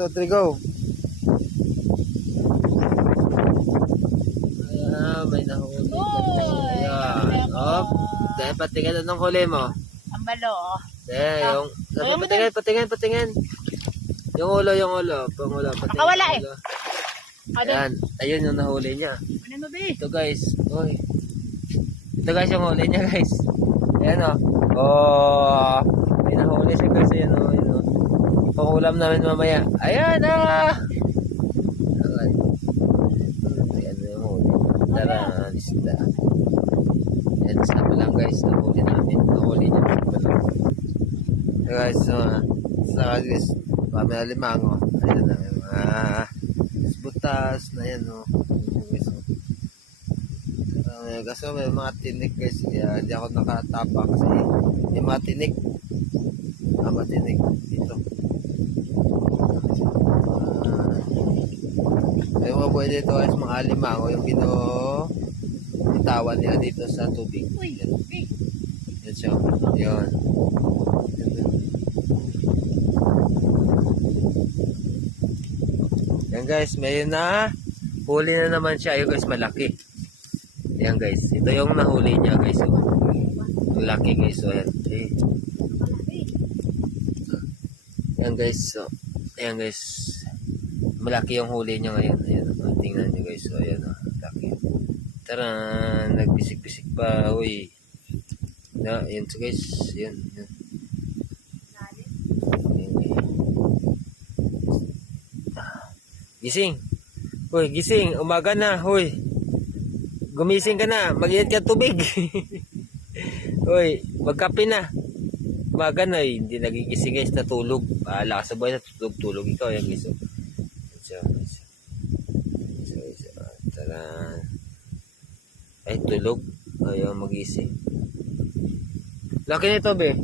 2, 3, go. Ayan, may nahuli. Ayan. Op. Dahil patingin anong huli mo. Ang balo, oh. Yung, patingin. Yung ulo. Pangulo, patingin. Makawala eh. Ulo. Ayan, ayun yung nahuli niya. Ano mo, be? Ito guys, oy. Ito guys yung huli niya guys. Ayan o. Oh, may nahuli siya guys. Ayan o. Pangulam namin mamaya. Ayan o. Ayan na yung huli. Tara, isda. Ayan, sabi lang guys. Nahuli namin. Nahuli niya. Ito guys, guys. Kami alimango. Ayan na. Butas na yan o. Kasi may mga tinik guys, hindi ako nakatapa kasi may mga tinik. Matinik dito. Ay mga buhay dito guys, mga alimango yung bitawan nila dito sa tubig. Yan siya. Yan. Yan guys, may na huli na naman siya. Ayun guys, malaki. Ayan guys, ito yung nahuli niya guys. Ang laki guys. So, ayan. Okay. Ayan guys. So, ayan guys. Malaki yung huli niya ngayon. Ayan. Tingnan niyo guys. So, ayan. Laki. Tara, nagbisik-bisik pa. Uy. Ayan so guys. Ayan. Gising. Uy, gising. Umaga na. Uy. Gumising ka na, mag-iit ka tubig. Uy, magkape na. Umaga na, hindi nagigising guys, natulog. Bahala ka sa buhay, natulog. Ikaw yan guys. Tara. Ay, tulog. Ayaw magising. Laki nito be.